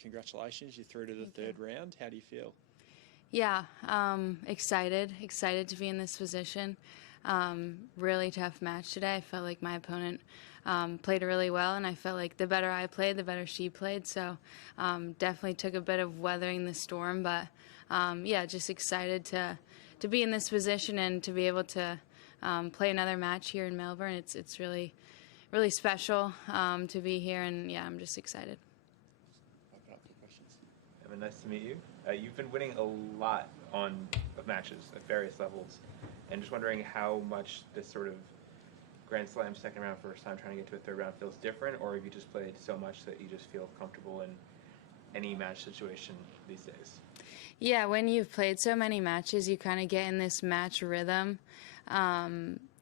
congratulations. You're through to the third round. How do you feel? Yeah, excited to be in this position. Really tough match today. I felt like my opponent played really well, and I felt like the better I played, the better she played. So definitely took a bit of weathering the storm, but yeah, just excited to be in this position and to be able to play another match here in Melbourne. It's really special to be here, and yeah, I'm just excited. Open up for questions. Evan, nice to meet you. You've been winning a lot of matches at various levels, and just wondering how much this sort of Grand Slam second round, first time trying to get to a third round feels different, or have you just played so much that you just feel comfortable in any match situation these days? Yeah, when you've played so many matches, you kind of get in this match rhythm.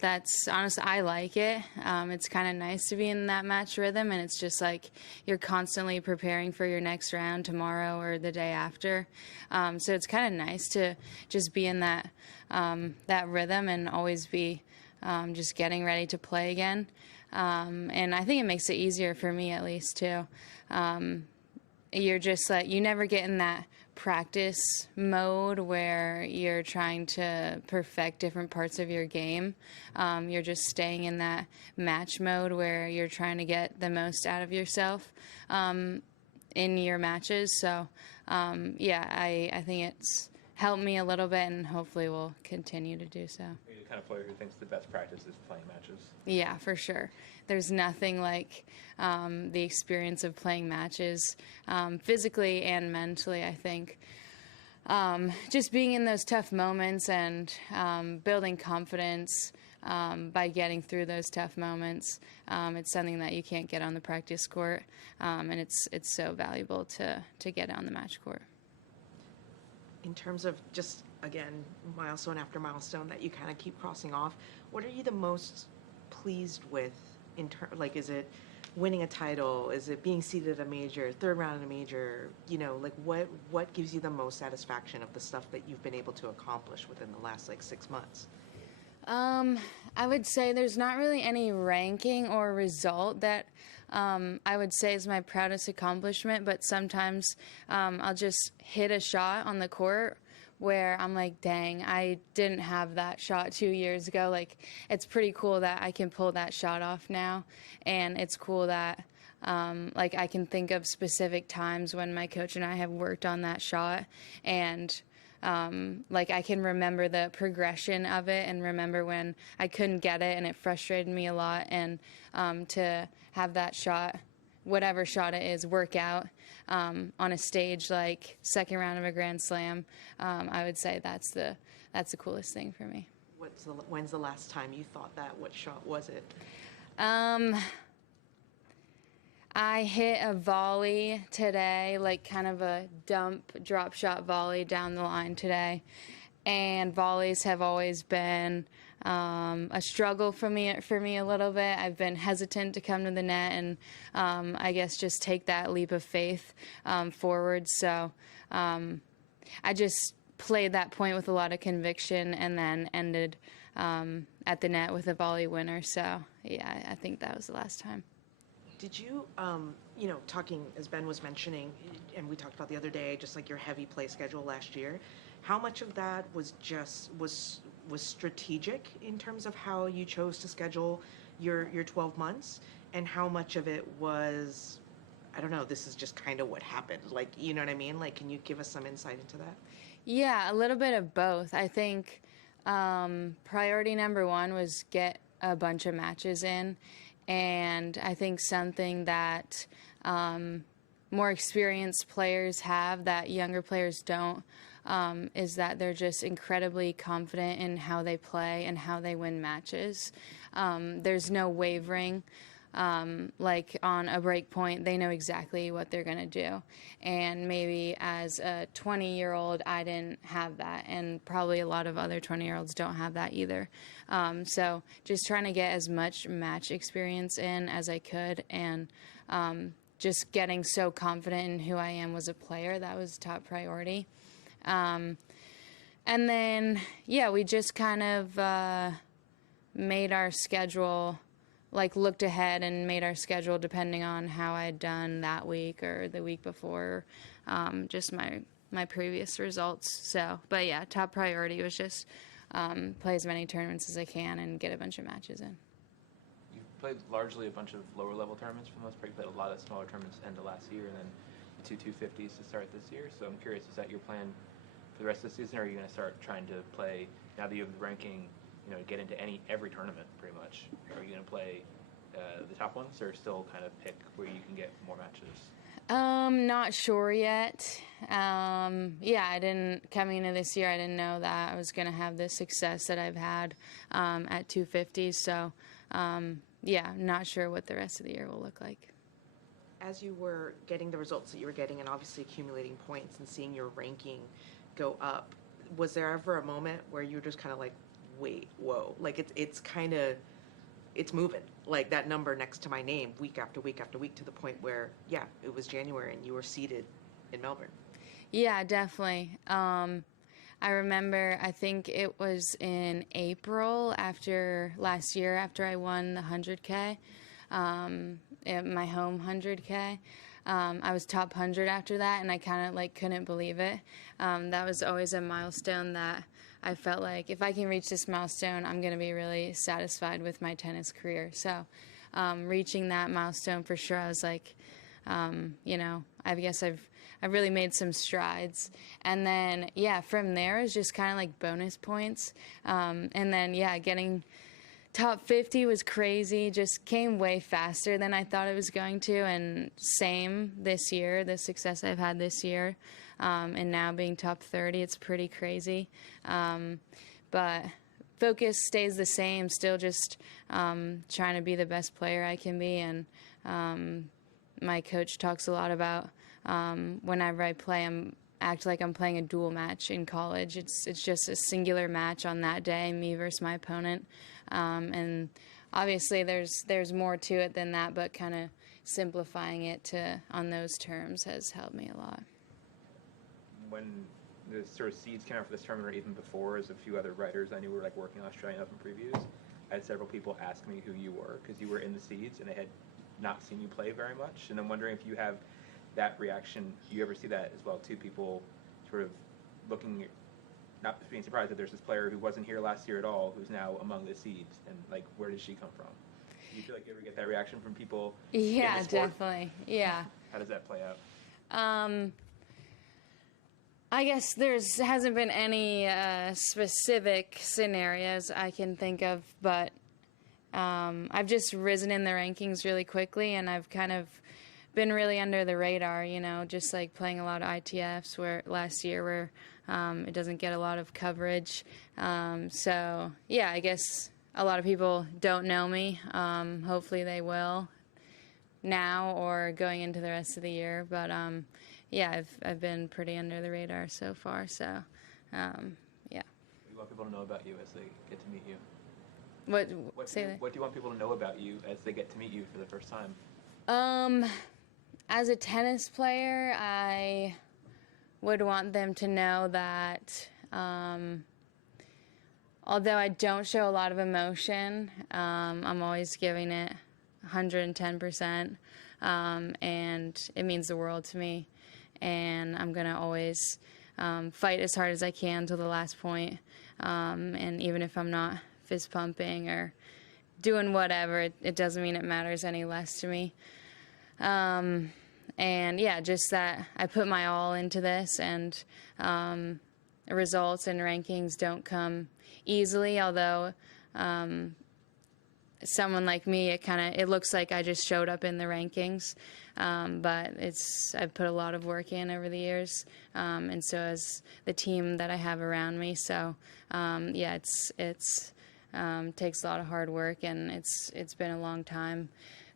That's honestly, I like it. It's kind of nice to be in that match rhythm, and it's just like you're constantly preparing for your next round tomorrow or the day after. So it's kind of nice to just be in that rhythm and always be just getting ready to play again. And I think it makes it easier for me, at least, too. You're just like, you never get in that practice mode where you're trying to perfect different parts of your game. You're just staying in that match mode where you're trying to get the most out of yourself in your matches. So yeah, I think it's helped me a little bit, and hopefully will continue to do so. Are you the kind of player who thinks the best practice is playing matches? Yeah, for sure. There's nothing like the experience of playing matches, physically and mentally, I think. Just being in those tough moments and building confidence by getting through those tough moments. It's something that you can't get on the practice court, and it's so valuable to get on the match court. In terms of just, again, milestone after milestone that you kind of keep crossing off, what are you the most pleased with like, is it winning a title? Is it being seeded at a major, third round in a major? You know, like what gives you the most satisfaction of the stuff that you've been able to accomplish within the last, like, 6 months? I would say there's not really any ranking or result that I would say is my proudest accomplishment, but sometimes I'll just hit a shot on the court where I'm like, dang, I didn't have that shot 2 years ago. Like, it's pretty cool that I can pull that shot off now, and it's cool that like, I can think of specific times when my coach and I have worked on that shot, and like, I can remember the progression of it and remember when I couldn't get it and it frustrated me a lot, and to have that shot, whatever shot it is, work out on a stage like second round of a Grand Slam, I would say that's the coolest thing for me. When's the last time you thought that? What shot was it? I hit a volley today, like kind of a drop shot volley down the line today. And volleys have always been a struggle for me a little bit. I've been hesitant to come to the net and I guess just take that leap of faith forward. So I just played that point with a lot of conviction and then ended at the net with a volley winner. So yeah, I think that was the last time. Did you, you know, talking, as Ben was mentioning, and we talked about the other day, just like your heavy play schedule last year, how much of that was strategic in terms of how you chose to schedule your 12 months, and how much of it was, I don't know, this is just kind of what happened? Like, you know what I mean? Like, can you give us some insight into that? Yeah, a little bit of both. I think priority number one was get a bunch of matches in. And I think something that more experienced players have that younger players don't is that they're just incredibly confident in how they play and how they win matches. There's no wavering. Like on a break point, they know exactly what they're going to do. And maybe as a 20-year-old, I didn't have that. And probably a lot of other 20-year-olds don't have that either. So just trying to get as much match experience in as I could, and just getting so confident in who I am as a player, that was top priority. And then, yeah, we just kind of made our schedule like looked ahead and made our schedule depending on how I had done that week or the week before, just my previous results. So, but yeah, top priority was just play as many tournaments as I can and get a bunch of matches in. You've played largely a bunch of lower level tournaments for the most part. You played a lot of smaller tournaments end of last year, and then two 250s to start this year. So I'm curious, is that your plan for the rest of the season, or are you going to start trying to play, now that you have the ranking, get into every tournament pretty much? Are you going to play the top ones, or still kind of pick where you can get more matches? Not sure yet. I didn't, coming into this year, I didn't know that I was going to have the success that I've had at 250s. So, not sure what the rest of the year will look like. As you were getting the results that you were getting and obviously accumulating points and seeing your ranking go up, was there ever a moment where you were just kind of like, wait, whoa, like it's moving, like that number next to my name week after week after week, to the point where, it was January and you were seated in Melbourne? Yeah, definitely. I remember, I think it was in April after last year, after I won the 100K, my home 100K. I was top 100 after that, and I kind of like couldn't believe it. That was always a milestone that I felt like if I can reach this milestone, I'm going to be really satisfied with my tennis career. So reaching that milestone for sure, I was like, I guess I've really made some strides. And then, from there, it was just kind of like bonus points. And then, getting top 50 was crazy, just came way faster than I thought it was going to. And same this year, the success I've had this year. And now being top 30, it's pretty crazy. But focus stays the same, still just trying to be the best player I can be. And my coach talks a lot about whenever I play, act like I'm playing a dual match in college. It's just a singular match on that day, me versus my opponent. And obviously there's more to it than that, but kind of simplifying it on those terms has helped me a lot. When the sort of seeds came out for this tournament, or even before, as a few other writers I knew were like working on Australian Open previews, I had several people ask me who you were, because you were in the seeds and they had not seen you play very much. And I'm wondering if you have that reaction. You ever see that as well too? People sort of looking, not being surprised that there's this player who wasn't here last year at all, who's now among the seeds, and like, where did she come from? Do you feel like you ever get that reaction from people? Yeah, definitely. Yeah. How does that play out? I guess hasn't been any specific scenarios I can think of, but I've just risen in the rankings really quickly, and I've kind of been really under the radar, just like playing a lot of ITFs last year where it doesn't get a lot of coverage. So, I guess a lot of people don't know me. Hopefully they will now or going into the rest of the year. But, I've been pretty under the radar so far. So, What do you want people to know about you as they get to meet you? What do you want people to know about you as they get to meet you for the first time? As a tennis player, I would want them to know that although I don't show a lot of emotion, I'm always giving it 110%, and it means the world to me. And I'm going to always fight as hard as I can till the last point. And even if I'm not fist pumping or doing whatever, it doesn't mean it matters any less to me. And just that I put my all into this, and results and rankings don't come easily, although someone like me, it looks like I just showed up in the rankings, but I've put a lot of work in over the years, and so has the team that I have around me. So it's takes a lot of hard work, and it's been a long time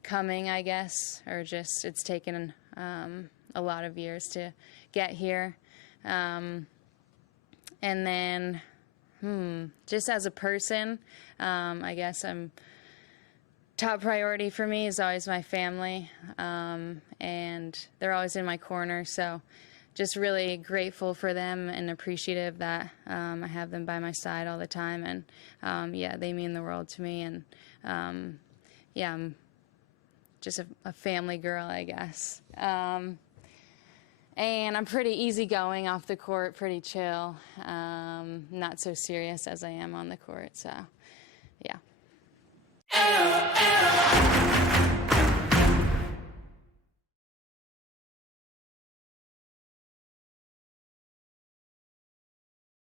coming, I guess, or just it's taken a lot of years to get here. And then just as a person, I guess top priority for me is always my family, and they're always in my corner, so just really grateful for them and appreciative that I have them by my side all the time, and they mean the world to me, and yeah, I'm just a family girl, I guess. And I'm pretty easygoing off the court, pretty chill, not so serious as I am on the court. So, yeah.